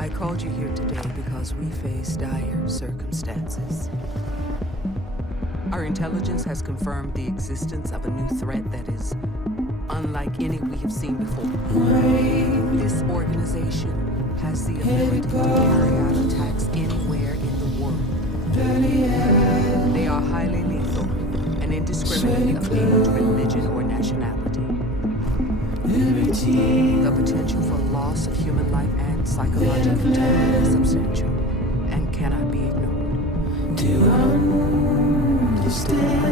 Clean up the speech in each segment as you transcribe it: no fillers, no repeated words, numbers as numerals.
I called you here today because we face dire circumstances. Our intelligence has confirmed the existence of a new threat that is unlike any we have seen before. This organization has the ability to carry out attacks anywhere in the world. They are highly lethal and indiscriminate of age, religion, or nationality. The potential for loss of human life and psychological damage is substantial and cannot be ignored. To understand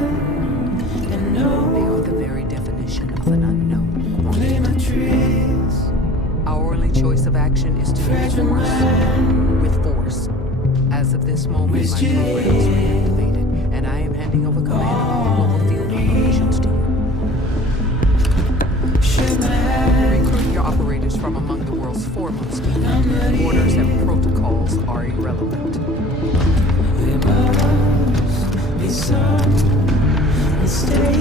and know. They are the very definition of an unknown. Play my tricks. Our only choice of action is to use force. With force. As of this moment, my program is reactivated, and I am handing over command of all global field operations to you. Recruit your operators from among the world's foremost people. Orders and protocols are irrelevant. There must be some mistake.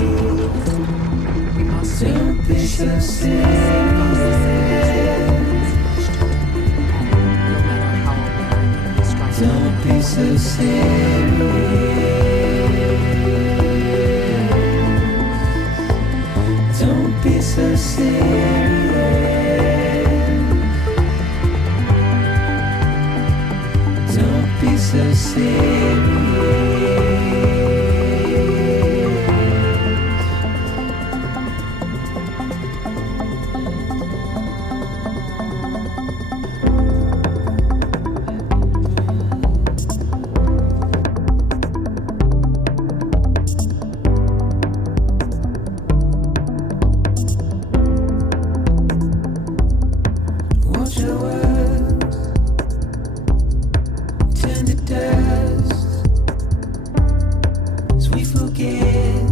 We must Don't be so serious. No matter how apparent it strikes. Don't be so serious. Don't be so serious. Don't be so serious. Watch your words turn to dust as we forget,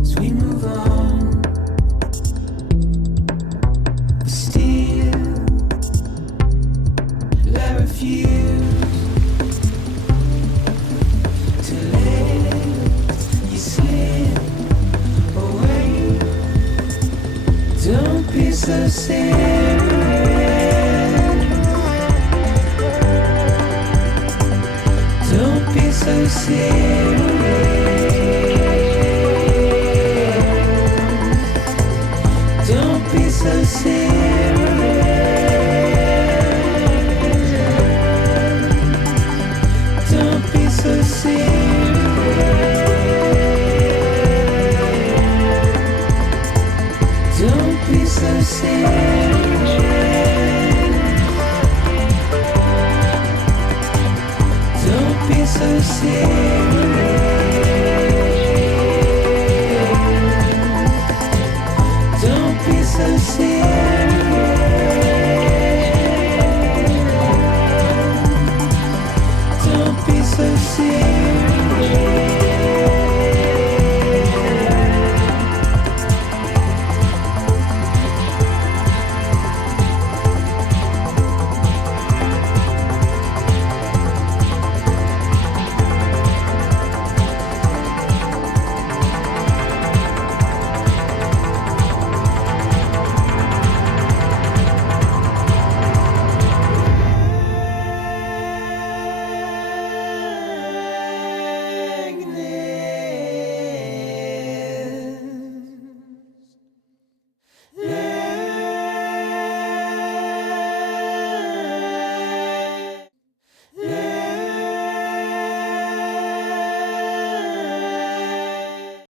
as we move on. But still, I refuse to let you slip away. Don't be so serious. Don't be so serious. Don't be so serious. Don't be so serious. Don't be so serious. Don't be so serious.